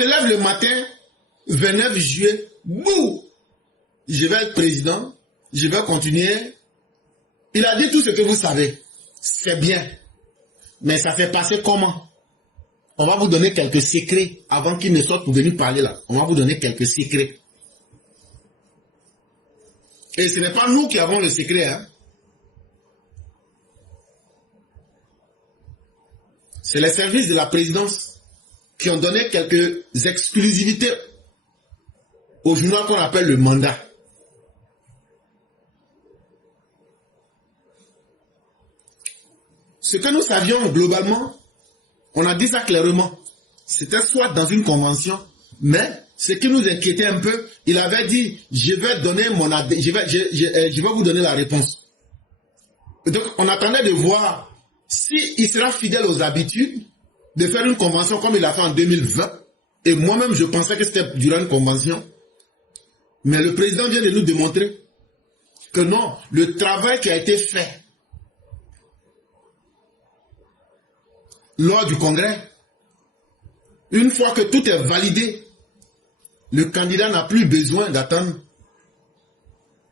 se lève le matin, 29 juillet, bouh, je vais être président, je vais continuer. Il a dit tout ce que vous savez. C'est bien. Mais ça fait passer comment? On va vous donner quelques secrets avant qu'il ne soit pour venir parler là. On va vous donner quelques secrets. Et ce n'est pas nous qui avons le secret. Hein? C'est les services de la présidence qui ont donné quelques exclusivités au journal qu'on appelle le mandat. Ce que nous savions globalement, on a dit ça clairement. C'était soit dans une convention, mais ce qui nous inquiétait un peu, il avait dit, je vais vous donner la réponse. Donc on attendait de voir s'il sera fidèle aux habitudes de faire une convention comme il a fait en 2020. Et moi-même, je pensais que c'était durant une convention. Mais le président vient de nous démontrer que non, le travail qui a été fait lors du congrès, une fois que tout est validé, le candidat n'a plus besoin d'attendre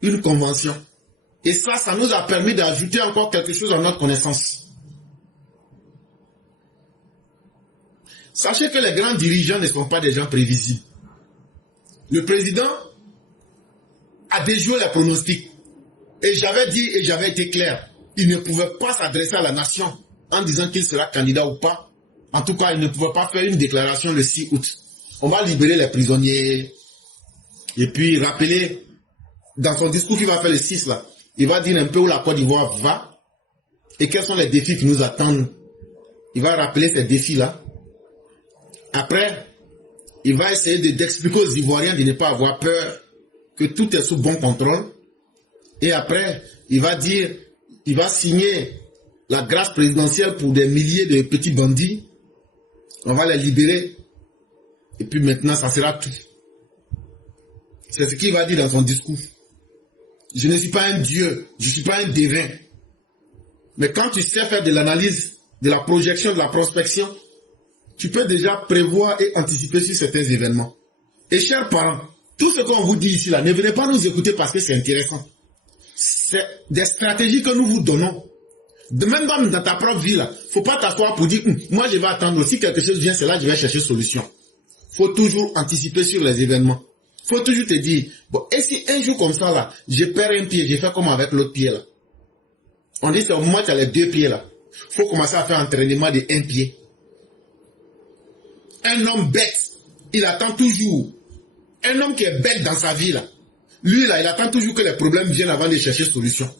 une convention. Et ça nous a permis d'ajouter encore quelque chose à notre connaissance. Sachez que les grands dirigeants ne sont pas des gens prévisibles. Le président a déjoué les pronostics. Et j'avais dit et j'avais été clair, il ne pouvait pas s'adresser à la nation en disant qu'il sera candidat ou pas. En tout cas, il ne pouvait pas faire une déclaration le 6 août. On va libérer les prisonniers. Et puis, rappeler, dans son discours qu'il va faire le 6, là, il va dire un peu où la Côte d'Ivoire va et quels sont les défis qui nous attendent. Il va rappeler ces défis-là. Après, il va essayer d'expliquer aux Ivoiriens de ne pas avoir peur, que tout est sous bon contrôle. Et après, il va dire, il va signer la grâce présidentielle pour des milliers de petits bandits. On va les libérer. Et puis maintenant, ça sera tout. C'est ce qu'il va dire dans son discours. Je ne suis pas un dieu, je ne suis pas un devin. Mais quand tu sais faire de l'analyse, de la projection, de la prospection, tu peux déjà prévoir et anticiper sur certains événements. Et chers parents, tout ce qu'on vous dit ici, là, ne venez pas nous écouter parce que c'est intéressant. C'est des stratégies que nous vous donnons. Même dans ta propre vie, il ne faut pas t'asseoir pour dire, moi je vais attendre, si quelque chose vient, c'est là que je vais chercher solution. Il faut toujours anticiper sur les événements. Il faut toujours te dire, bon, et si un jour comme ça, là, je perds un pied, je fais comme avec l'autre pied, là. On dit, c'est au moment où tu as les deux pieds, là. Il faut commencer à faire un entraînement de un pied. Un homme bête, il attend toujours. Un homme qui est bête dans sa vie, là, lui, là, il attend toujours que les problèmes viennent avant de chercher solution.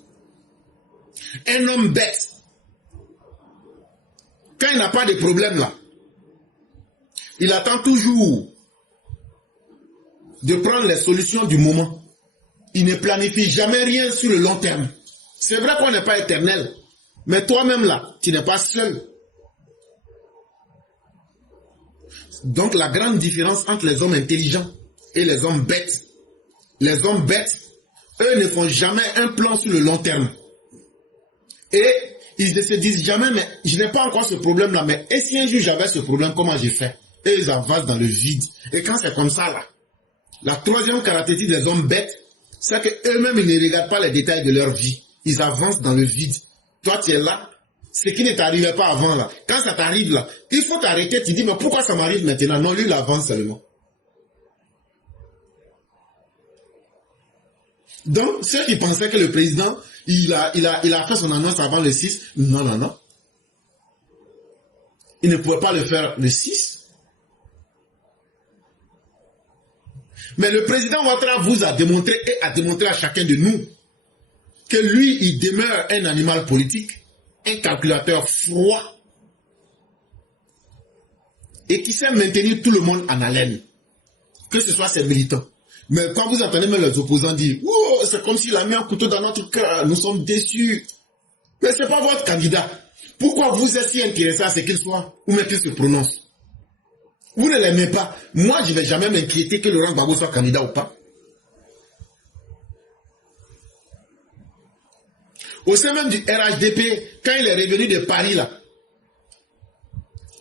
Un homme bête, quand il n'a pas de problème, là, il attend toujours de prendre les solutions du moment. Il ne planifie jamais rien sur le long terme. C'est vrai qu'on n'est pas éternel, mais toi-même, là, tu n'es pas seul. Donc la grande différence entre les hommes intelligents et les hommes bêtes. Les hommes bêtes, eux ne font jamais un plan sur le long terme. Et ils ne se disent jamais, mais je n'ai pas encore ce problème-là, mais et si un jour j'avais ce problème, comment j'ai fait? Et ils avancent dans le vide. Et quand c'est comme ça, là, la troisième caractéristique des hommes bêtes, c'est qu'eux-mêmes, ils ne regardent pas les détails de leur vie. Ils avancent dans le vide. Toi, tu es là. Ce qui ne t'arrivait pas avant, là. Quand ça t'arrive, là, il faut t'arrêter. Tu dis, mais pourquoi ça m'arrive maintenant? Non, lui, il avance seulement. Donc, ceux qui pensaient que le président, il a fait son annonce avant le 6, non, non, non. Il ne pouvait pas le faire le 6. Mais le président Ouattara vous a démontré et a démontré à chacun de nous que lui, il demeure un animal politique, un calculateur froid et qui sait maintenir tout le monde en haleine, que ce soit ses militants. Mais quand vous entendez même les opposants dire « Oh, c'est comme s'il a mis un couteau dans notre cœur, nous sommes déçus ». Mais ce n'est pas votre candidat. Pourquoi vous êtes si intéressé à ce qu'il soit ou même qu'il se prononce? Vous ne l'aimez pas. Moi, je ne vais jamais m'inquiéter que Laurent Gbagbo soit candidat ou pas. Au sein même du RHDP, quand il est revenu de Paris, là,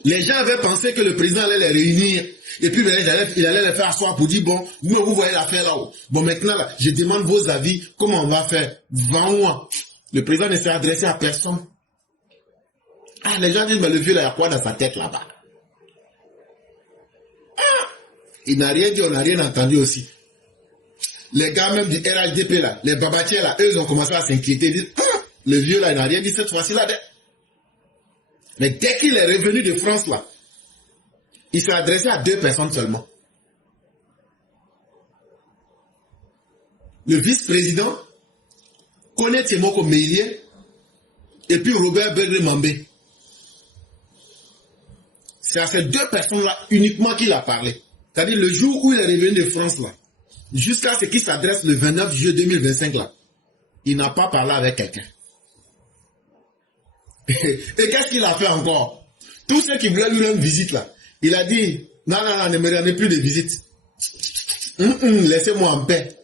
Les gens avaient pensé que le président allait les réunir. Et puis il allait les faire asseoir pour dire, bon, nous, vous voyez l'affaire là-haut. Bon, maintenant, là, je demande vos avis. Comment on va faire? 20 mois. Le président ne s'est adressé à personne. Ah, les gens disent, mais le vieux, là, il y a quoi dans sa tête là-bas? Ah, il n'a rien dit, on n'a rien entendu aussi. Les gars même du RHDP là, les babatiers là, eux, ils ont commencé à s'inquiéter. Ils disent, ah, le vieux là, il n'a rien dit cette fois-ci là. Mais dès qu'il est revenu de France là, il s'est adressé à 2 personnes seulement. Le vice-président, Kone Temoko Meilier, et puis Robert Begré-Mambé. C'est à ces 2 personnes-là uniquement qu'il a parlé. C'est-à-dire le jour où il est revenu de France là, jusqu'à ce qu'il s'adresse le 29 juillet 2025 là, il n'a pas parlé avec quelqu'un. Et qu'est-ce qu'il a fait encore? Tous ceux qui voulaient lui rendre visite là, il a dit, non, ne me rendez plus de visite. Laissez-moi en paix.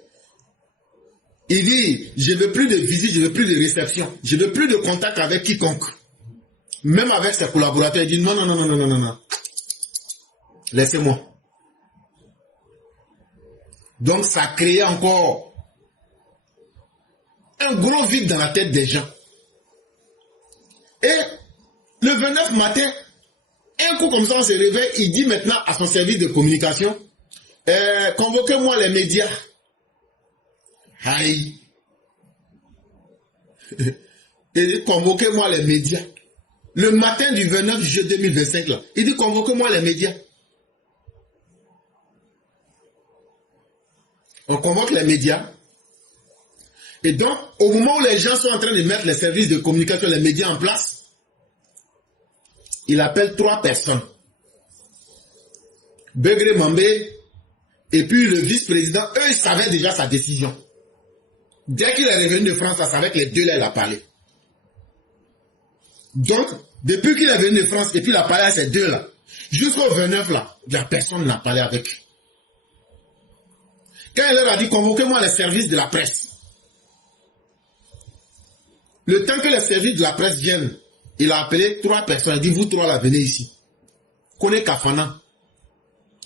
Il dit, je ne veux plus de visite, je ne veux plus de réception, je ne veux plus de contact avec quiconque. Même avec ses collaborateurs, il dit, non. Laissez-moi. Donc ça a créé encore un gros vide dans la tête des gens. Et le 29 matin, un coup comme ça, on se réveille, il dit maintenant à son service de communication, convoquez-moi les médias. Aïe. Il dit, convoquez-moi les médias. Le matin du 29 juillet 2025, là, il dit, convoquez-moi les médias. On convoque les médias. Et donc, au moment où les gens sont en train de mettre les services de communication, les médias en place, il appelle 3 personnes. Begré-Mambé et puis le vice-président, eux, ils savaient déjà sa décision. Dès qu'il est revenu de France, ça savait que les 2 là, il a parlé. Donc, depuis qu'il est venu de France et puis il a parlé à ces 2 là, jusqu'au 29 là, il n'y a personne qui n'a parlé avec lui. Quand il leur a dit, convoquez-moi les services de la presse. Le temps que les services de la presse viennent, il a appelé 3 personnes. Il a dit, vous 3 là, venez ici. Kone Kafana,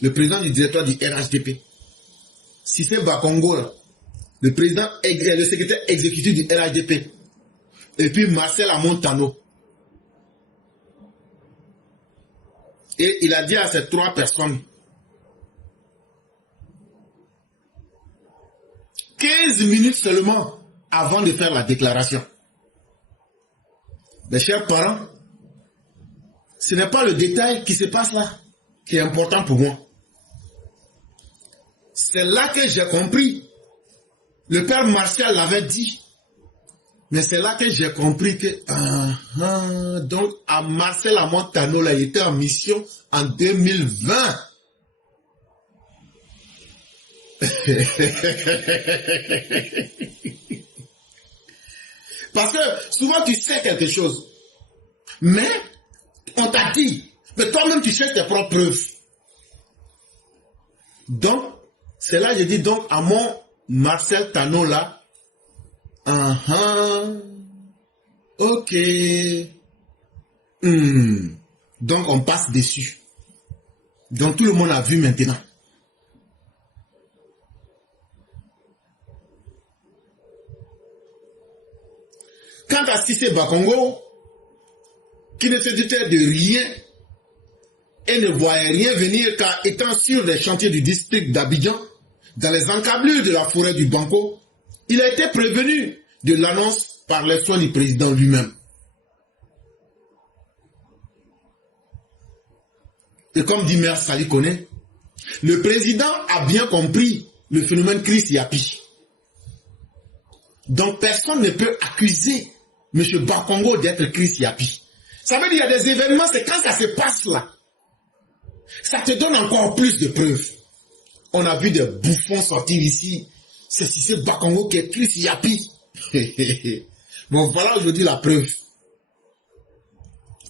le président du directeur du RHDP. Cissé Bakongo, le président, le secrétaire exécutif du RHDP. Et puis Marcel Amontano. Et il a dit à ces 3 personnes, 15 minutes seulement avant de faire la déclaration. Mes chers parents, ce n'est pas le détail qui se passe là qui est important pour moi. C'est là que j'ai compris. Le père Martial l'avait dit. Mais c'est là que j'ai compris que donc à Marcel Amontano, là, il était en mission en 2020. Parce que souvent tu sais quelque chose, mais on t'a dit, mais toi-même tu cherches tes propres preuves. Donc, c'est là que je dis donc à mon Marcel Tano là, ok, donc on passe dessus. Donc tout le monde a vu maintenant. Quant à Cissé Bakongo, qui ne se doutait de rien et ne voyait rien venir car étant sur les chantiers du district d'Abidjan, dans les encablures de la forêt du Banco, il a été prévenu de l'annonce par les soins du président lui-même. Et comme dit Maire Sali Kone, le président a bien compris le phénomène Chris Yapi. Donc personne ne peut accuser M. Bakongo d'être Chris Yapi. Ça veut dire qu'il y a des événements, c'est quand ça se passe là. Ça te donne encore plus de preuves. On a vu des bouffons sortir ici. C'est Cissé Bakongo qui est Chris Yapi. Bon, voilà aujourd'hui la preuve.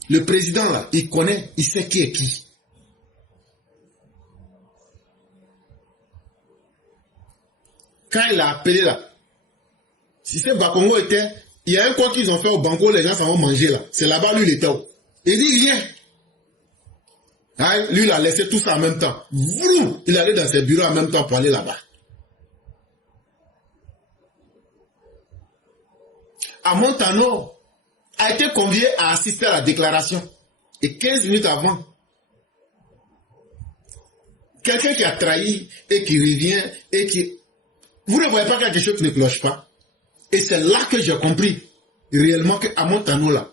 Le président là, il connaît, il sait qui est qui. Quand il a appelé là, Cissé Bakongo était, il y a un quoi qu'ils ont fait au Banco, les gens s'en vont manger là. C'est là-bas, lui, il était où? Il dit, viens. Hein, lui, il a laissé tout ça en même temps. Vroom, il allait dans ses bureaux en même temps pour aller là-bas. À Montano, a été convié à assister à la déclaration. Et 15 minutes avant, quelqu'un qui a trahi et qui revient et qui... Vous ne voyez pas quelque chose qui ne cloche pas. Et c'est là que j'ai compris réellement qu'à Montano, là,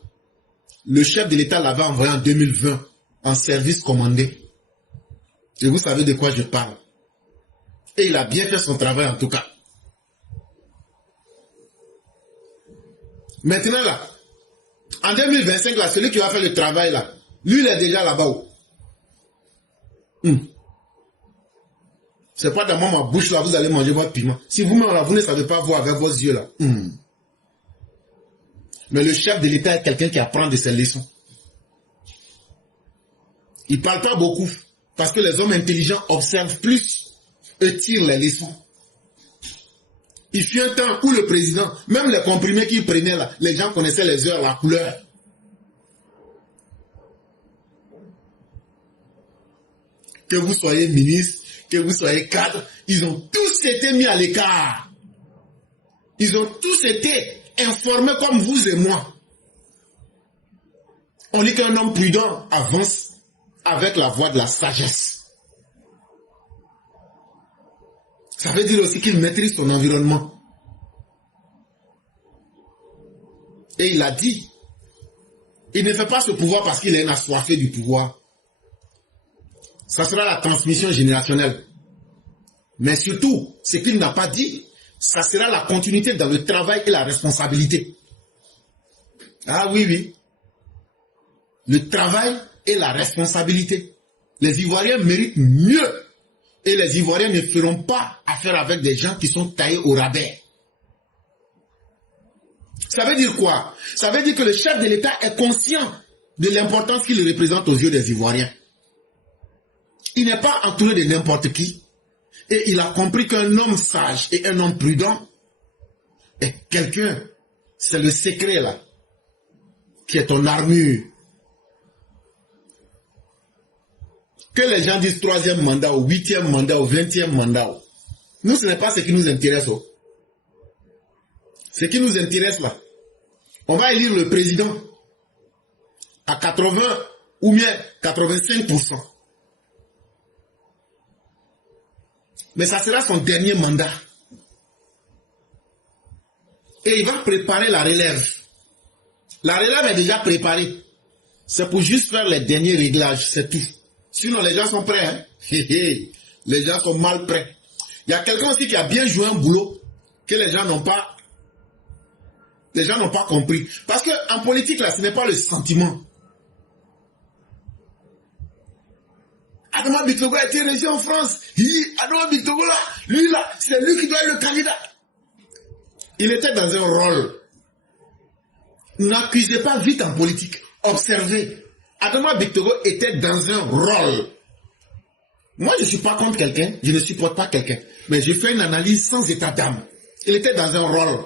le chef de l'État l'avait envoyé en 2020 en service commandé. Et vous savez de quoi je parle. Et il a bien fait son travail en tout cas. Maintenant là, en 2025, là, celui qui va faire le travail là, lui il est déjà là-bas. C'est pas dans ma bouche là, vous allez manger votre piment. Si vous-même là, vous ne savez pas voir avec vos yeux là. Mais le chef de l'État est quelqu'un qui apprend de ses leçons. Il ne parle pas beaucoup. Parce que les hommes intelligents observent plus et tirent les leçons. Il fut un temps où le président, même les comprimés qu'il prenait là, les gens connaissaient les heures, la couleur. Que vous soyez ministre, que vous soyez cadre, ils ont tous été mis à l'écart. Ils ont tous été informés comme vous et moi. On dit qu'un homme prudent avance avec la voie de la sagesse. Ça veut dire aussi qu'il maîtrise son environnement. Et il a dit, il ne fait pas ce pouvoir parce qu'il est assoiffé du pouvoir. Ça sera la transmission générationnelle. Mais surtout, ce qu'il n'a pas dit, ça sera la continuité dans le travail et la responsabilité. Ah oui, oui. Le travail et la responsabilité. Les Ivoiriens méritent mieux. Et les Ivoiriens ne feront pas affaire avec des gens qui sont taillés au rabais. Ça veut dire quoi? Ça veut dire que le chef de l'État est conscient de l'importance qu'il représente aux yeux des Ivoiriens. Il n'est pas entouré de n'importe qui. Et il a compris qu'un homme sage et un homme prudent est quelqu'un. C'est le secret là. Qui est ton armure. Que les gens disent 3e mandat, ou 8e mandat, ou 20e mandat. Nous, ce n'est pas ce qui nous intéresse. Ce qui nous intéresse là, on va élire le président à 80 ou bien 85%. Mais ça sera son dernier mandat. Et il va préparer la relève. La relève est déjà préparée. C'est pour juste faire les derniers réglages, c'est tout. Sinon, les gens sont prêts. Hein? Les gens sont mal prêts. Il y a quelqu'un aussi qui a bien joué un boulot que les gens n'ont pas compris. Parce qu'en politique, là, ce n'est pas le sentiment. Adama Bitogo a été régi en France. Adama Bitogo, là, lui, là, c'est lui qui doit être le candidat. Il était dans un rôle. N'accusez pas vite en politique. Observez. Adama Bitogo était dans un rôle. Moi, je ne suis pas contre quelqu'un. Je ne supporte pas quelqu'un. Mais je fais une analyse sans état d'âme. Il était dans un rôle.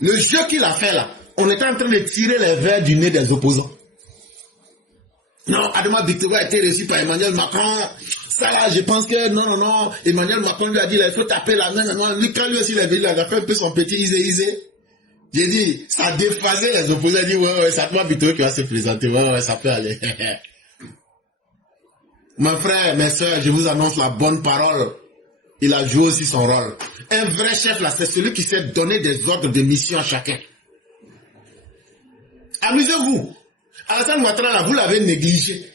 Le jeu qu'il a fait là, on était en train de tirer les verres du nez des opposants. Non, Adama Bitogo a été reçu par Emmanuel Macron. Ça là, je pense que non. Emmanuel Macron lui a dit, là, il faut taper la main. Non. Lui, quand lui aussi, il a fait un peu son petit isé. J'ai dit, ça a déphasé les opposants. Il a dit, ouais, c'est Adama Bitogo qui va se présenter. Ouais, ça peut aller. Mes frères, mes soeurs, je vous annonce la bonne parole. Il a joué aussi son rôle. Un vrai chef, là, c'est celui qui sait donner des ordres de mission à chacun. Amusez-vous. Alassane Ouattara, là, vous l'avez négligé.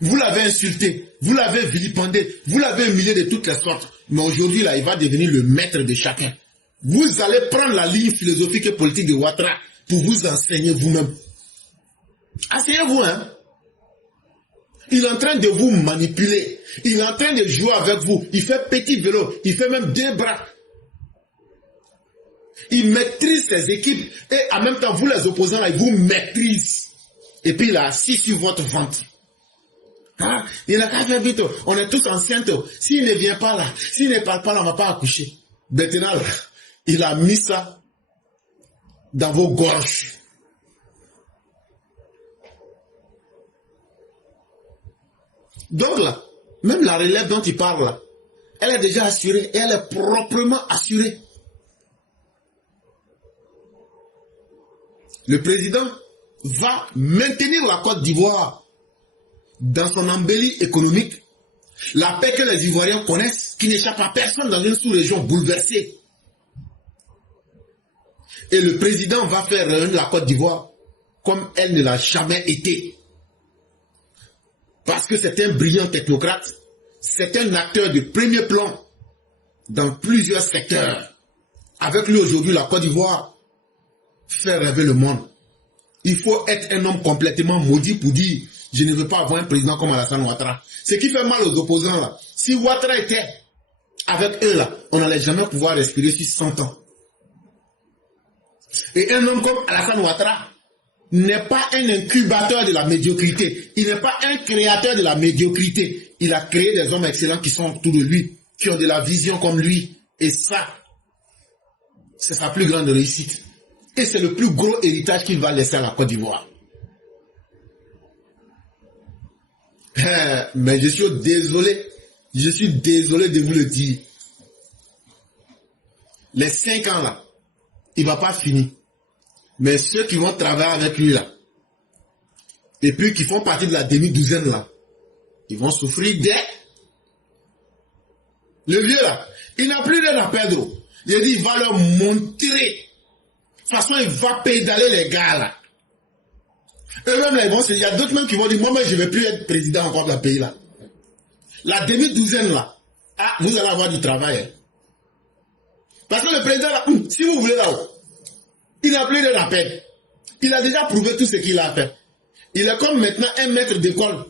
Vous l'avez insulté. Vous l'avez vilipendé. Vous l'avez humilié de toutes les sortes. Mais aujourd'hui, là, il va devenir le maître de chacun. Vous allez prendre la ligne philosophique et politique de Ouattara pour vous enseigner vous-même. Asseyez-vous, hein. Il est en train de vous manipuler. Il est en train de jouer avec vous. Il fait petit vélo. Il fait même 2 bras. Il maîtrise ses équipes. Et en même temps, vous les opposants, là, il vous maîtrise. Et puis il a assis sur votre ventre. Ah, il a qu'à faire vite. On est tous enceintes. S'il ne vient pas là, s'il ne parle pas là, on ne va pas accoucher. Maintenant, là, il a mis ça dans vos gorges. Donc là, même la relève dont il parle là, elle est déjà assurée et elle est proprement assurée. Le président va maintenir la Côte d'Ivoire dans son embellie économique, la paix que les Ivoiriens connaissent, qui n'échappe à personne dans une sous-région bouleversée. Et le président va faire revenir la Côte d'Ivoire comme elle ne l'a jamais été. Parce que c'est un brillant technocrate, c'est un acteur de premier plan dans plusieurs secteurs. Avec lui aujourd'hui, la Côte d'Ivoire fait rêver le monde. Il faut être un homme complètement maudit pour dire « je ne veux pas avoir un président comme Alassane Ouattara ». Ce qui fait mal aux opposants là. Si Ouattara était avec eux là, on n'allait jamais pouvoir respirer sur 100 ans. Et un homme comme Alassane Ouattara n'est pas un incubateur de la médiocrité. Il n'est pas un créateur de la médiocrité. Il a créé des hommes excellents qui sont autour de lui, qui ont de la vision comme lui. Et ça, c'est sa plus grande réussite. Et c'est le plus gros héritage qu'il va laisser à la Côte d'Ivoire. Mais je suis désolé de vous le dire. Les 5 ans là, il ne va pas finir. Mais ceux qui vont travailler avec lui là, et puis qui font partie de la demi-douzaine là, ils vont souffrir dès. Le vieux là, il n'a plus rien à perdre. Il a dit, il va leur montrer. De toute façon, il va pédaler les gars là. Eux-mêmes là, il y a d'autres même qui vont dire, moi je ne vais plus être président encore de la pays là. La demi-douzaine là, ah, vous allez avoir du travail. Hein. Parce que le président là, si vous voulez là-haut, il n'a plus de la peine. Il a déjà prouvé tout ce qu'il a fait. Il est comme maintenant un maître d'école.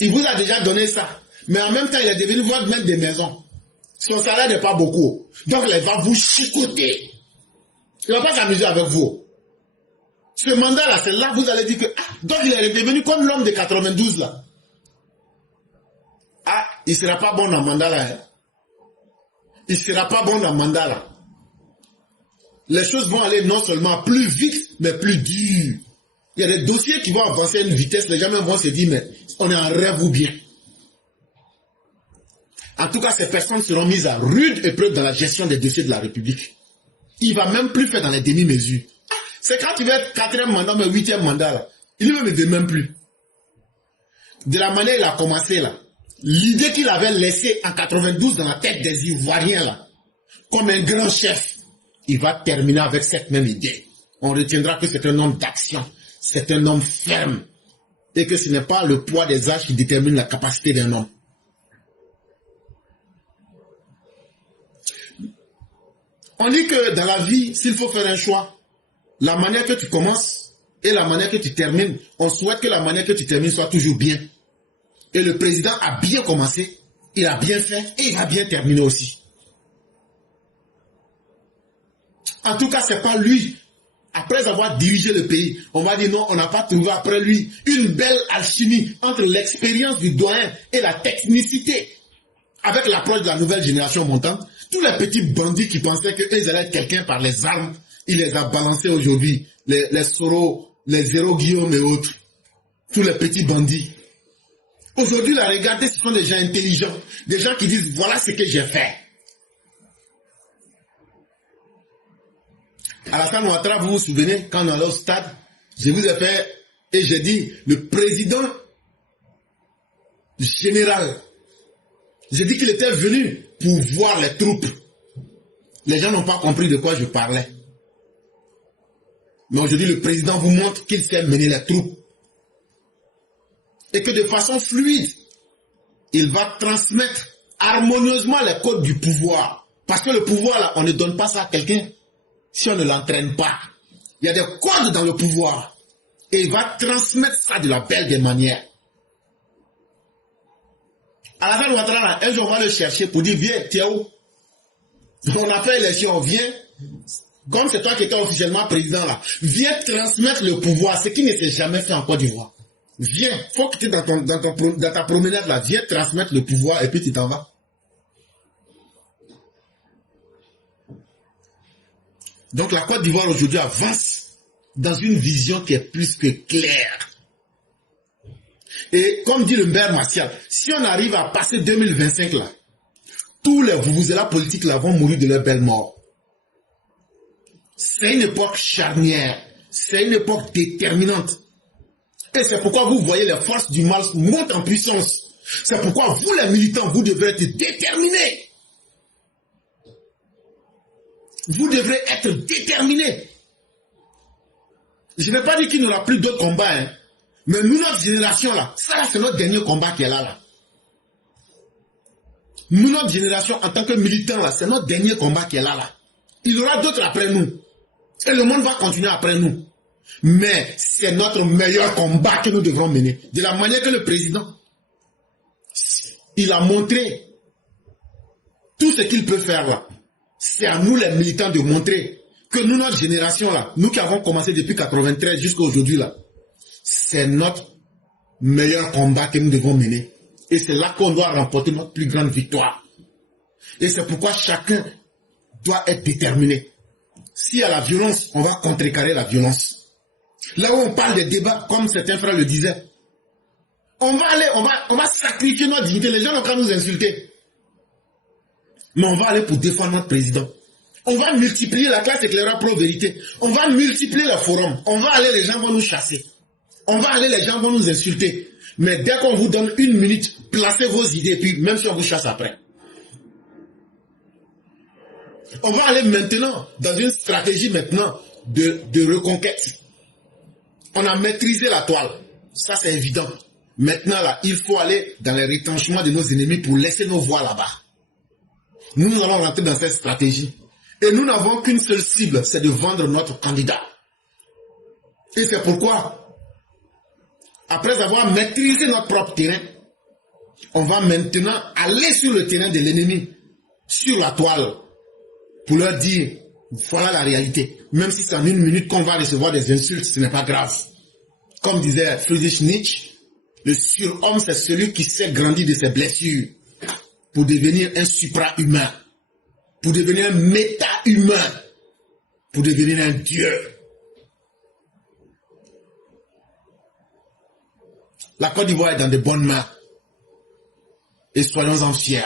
Il vous a déjà donné ça. Mais en même temps, il est devenu votre maître des maisons. Son salaire n'est pas beaucoup. Donc, il va vous chicoter. Il ne va pas s'amuser avec vous. Ce mandat-là, c'est là que vous allez dire que... Ah, donc, il est devenu comme l'homme de 92 là. Ah, il ne sera pas bon dans le mandat là. Hein. Il ne sera pas bon dans le mandat là. Les choses vont aller non seulement plus vite, mais plus dur. Il y a des dossiers qui vont avancer à une vitesse, les gens même vont se dire, mais on est en rêve ou bien. En tout cas, ces personnes seront mises à rude épreuve dans la gestion des dossiers de la République. Il ne va même plus faire dans les demi-mesures. C'est quand il va être 4e mandat, mais 8e mandat, là. Il ne veut même plus. De la manière il a commencé, là, l'idée qu'il avait laissée en 92 dans la tête des Ivoiriens, là, comme un grand chef, il va terminer avec cette même idée. On retiendra que c'est un homme d'action, c'est un homme ferme, et que ce n'est pas le poids des âges qui détermine la capacité d'un homme. On dit que dans la vie, s'il faut faire un choix, la manière que tu commences et la manière que tu termines, on souhaite que la manière que tu termines soit toujours bien. Et le président a bien commencé, il a bien fait et il va bien terminer aussi. En tout cas, ce n'est pas lui. Après avoir dirigé le pays, on va dire non, on n'a pas trouvé après lui une belle alchimie entre l'expérience du doyen et la technicité. Avec l'approche de la nouvelle génération montante, tous les petits bandits qui pensaient qu'ils allaient être quelqu'un par les armes, il les a balancés aujourd'hui. Les Soro, les Zéro Guillaume et autres. Tous les petits bandits. Aujourd'hui, la regardez, ce sont des gens intelligents. Des gens qui disent, voilà ce que j'ai fait. Alassane Ouattara, vous vous souvenez, quand on allait au stade, je vous ai fait, et j'ai dit, le président général, j'ai dit qu'il était venu pour voir les troupes. Les gens n'ont pas compris de quoi je parlais. Mais aujourd'hui, le président vous montre qu'il sait mener les troupes. Et que de façon fluide, il va transmettre harmonieusement les codes du pouvoir. Parce que le pouvoir, là, on ne donne pas ça à quelqu'un si on ne l'entraîne pas. Il y a des codes dans le pouvoir. Et il va transmettre ça de la belle des manières. Alassane Ouattara, un jour on va le chercher pour dire, viens, tu es où? On a fait l'élection, viens. Comme c'est toi qui étais officiellement président là, viens transmettre le pouvoir, ce qui ne s'est jamais fait en Côte d'Ivoire. Viens, faut que tu es dans ta promenade là, viens transmettre le pouvoir et puis tu t'en vas. Donc la Côte d'Ivoire aujourd'hui avance dans une vision qui est plus que claire. Et comme dit le maire Martial, si on arrive à passer 2025 là, tous les vuvuzela politiques là vont mourir de leur belle mort. C'est une époque charnière, c'est une époque déterminante. Et c'est pourquoi vous voyez les forces du mal montent en puissance. C'est pourquoi vous les militants, vous devrez être déterminés. Vous devrez être déterminés. Je ne vais pas dire qu'il n'y aura plus d'autres combats, hein. Mais nous, notre génération là, ça là, c'est notre dernier combat qui est là. Nous, notre génération, en tant que militants là, c'est notre dernier combat qui est là. Il y aura d'autres après nous. Et le monde va continuer après nous. Mais c'est notre meilleur combat que nous devrons mener. De la manière que le président, il a montré tout ce qu'il peut faire là. C'est à nous les militants de montrer que nous, notre génération là, nous qui avons commencé depuis 93 jusqu'à aujourd'hui là, c'est notre meilleur combat que nous devons mener. Et c'est là qu'on doit remporter notre plus grande victoire. Et c'est pourquoi chacun doit être déterminé. S'il y a la violence, on va contrecarrer la violence. Là où on parle des débats, comme certains frères le disaient, on va sacrifier notre dignité. Les gens n'ont qu'à nous insulter. Mais on va aller pour défendre notre président. On va multiplier la classe éclaireur pro-vérité. On va multiplier le forum. On va aller, les gens vont nous chasser. On va aller, les gens vont nous insulter. Mais dès qu'on vous donne une minute, placez vos idées, puis même si on vous chasse après. On va aller maintenant dans une stratégie maintenant de reconquête. On a maîtrisé la toile. Ça, c'est évident. Maintenant, là, il faut aller dans les retranchements de nos ennemis pour laisser nos voix là-bas. Nous allons rentrer dans cette stratégie. Et nous n'avons qu'une seule cible, c'est de vendre notre candidat. Et c'est pourquoi, après avoir maîtrisé notre propre terrain, on va maintenant aller sur le terrain de l'ennemi, sur la toile, pour leur dire, voilà la réalité. Même si c'est en une minute qu'on va recevoir des insultes, ce n'est pas grave. Comme disait Friedrich Nietzsche, le surhomme, c'est celui qui sait grandir de ses blessures pour devenir un supra-humain, pour devenir un méta-humain, pour devenir un dieu. La Côte d'Ivoire est dans de bonnes mains. Et soyons-en fiers.